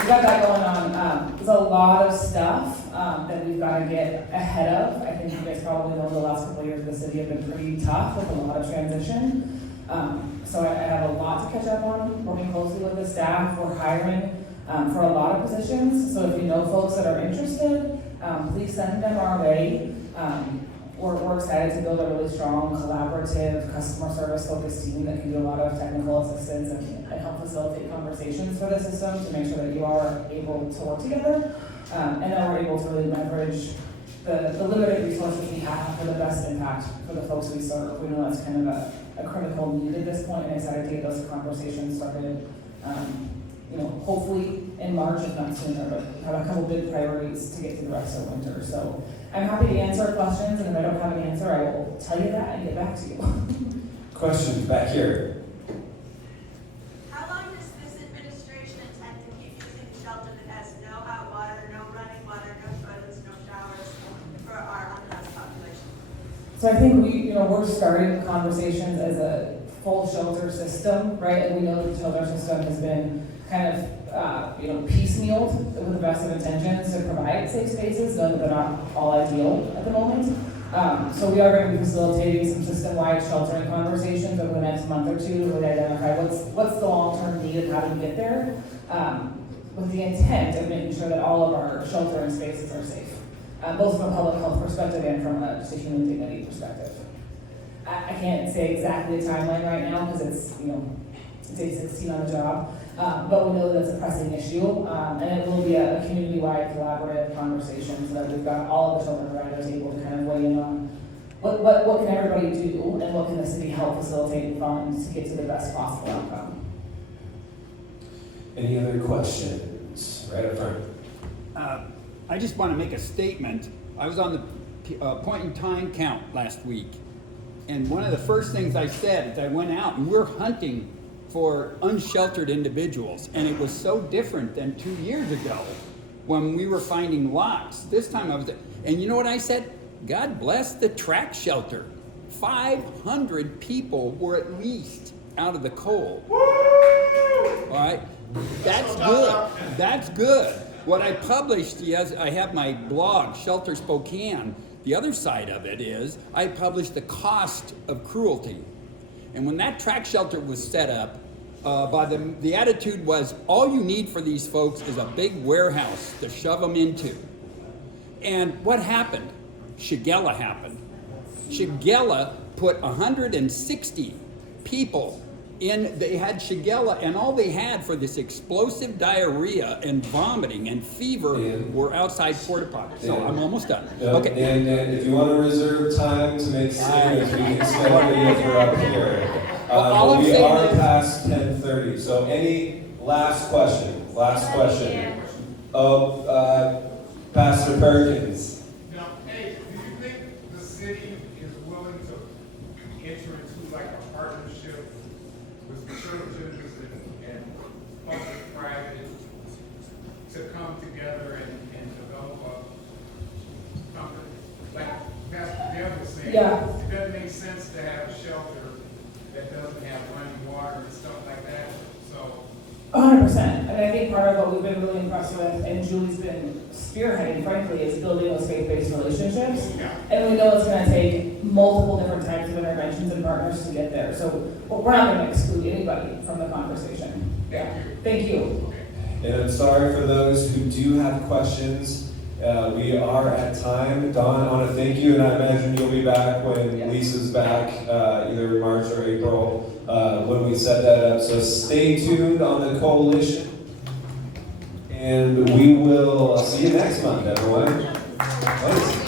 we got that going on. There's a lot of stuff that we've got to get ahead of. I think you guys probably know the last couple of years of the city have been pretty tough with a lot of transition. So I have a lot to catch up on, working closely with the staff. We're hiring for a lot of positions, so if you know folks that are interested, please send them our way. We're excited to build a really strong, collaborative, customer service focused team that can do a lot of technical assistance and help facilitate conversations for the system to make sure that you are able to work together. And then we're able to really leverage the limited resources we have for the best impact for the folks we serve. We know that's kind of a critical need at this point, and excited to get those conversations started. Hopefully in March, if not sooner, but have a couple big priorities to get through the rest of winter. So I'm happy to answer questions, and if I don't have an answer, I will tell you that and get back to you. Question back here. How long does this administration intend to keep using the shelter that has no hot water, no running water, no toilets, no showers for our unhoused population? So I think we're starting conversations as a full shelter system, right? And we know that the shelter system has been kind of piecemealed with the best of intentions to provide safe spaces, though they're not all ideal at the moment. So we are going to be facilitating some system-wide sheltering conversations over the next month or two to really identify what's the long-term need and how do we get there, with the intent of making sure that all of our sheltering spaces are safe, both from a public health perspective and from just a human dignity perspective. I can't say exactly a timeline right now because it's day 16 on the job. But we know that it's a pressing issue, and it will be a community-wide collaborative conversation so that we've got all of the shelter providers able to kind of weigh in on what can everybody do and what can the city help facilitate and fund to get to the best possible outcome. Any other questions? Right up front. I just want to make a statement. I was on the point in time count last week, and one of the first things I said is I went out and we're hunting for unsheltered individuals, and it was so different than 2 years ago when we were finding lots. This time and you know what I said? God bless the track shelter. 500 people were at least out of the cold. All right, that's good. That's good. What I published, yes, I have my blog, Shelter Spokane. The other side of it is I published the cost of cruelty. And when that track shelter was set up, the attitude was all you need for these folks is a big warehouse to shove them into. And what happened? Shigella happened. Shigella put 160 people in, they had Shigella, and all they had for this explosive diarrhea and vomiting and fever were outside porta potties. So I'm almost done. Okay. And if you want to reserve time to make statements, we can schedule you for up here. We are past 10:30. So any last question? Last question. Pastor Perkins. Now, hey, do you think the city is willing to enter into like a partnership with churches and public-private to come together and develop a company? Like Pastor Deb was saying, it doesn't make sense to have a shelter that doesn't have running water and stuff like that. So 100%. And I think part of what we've been really impressed with, and Julie's been spearheading, frankly, is building those faith-based relationships. And we know it's going to take multiple different types of interventions and partners to get there. So we're not going to exclude anybody from the conversation. Thank you. And I'm sorry for those who do have questions. We are at time. Dawn, I want to thank you, and I imagine you'll be back when Lisa's back, either March or April, when we set that up. So stay tuned on the coalition, and we will see you next month, everyone. Nice.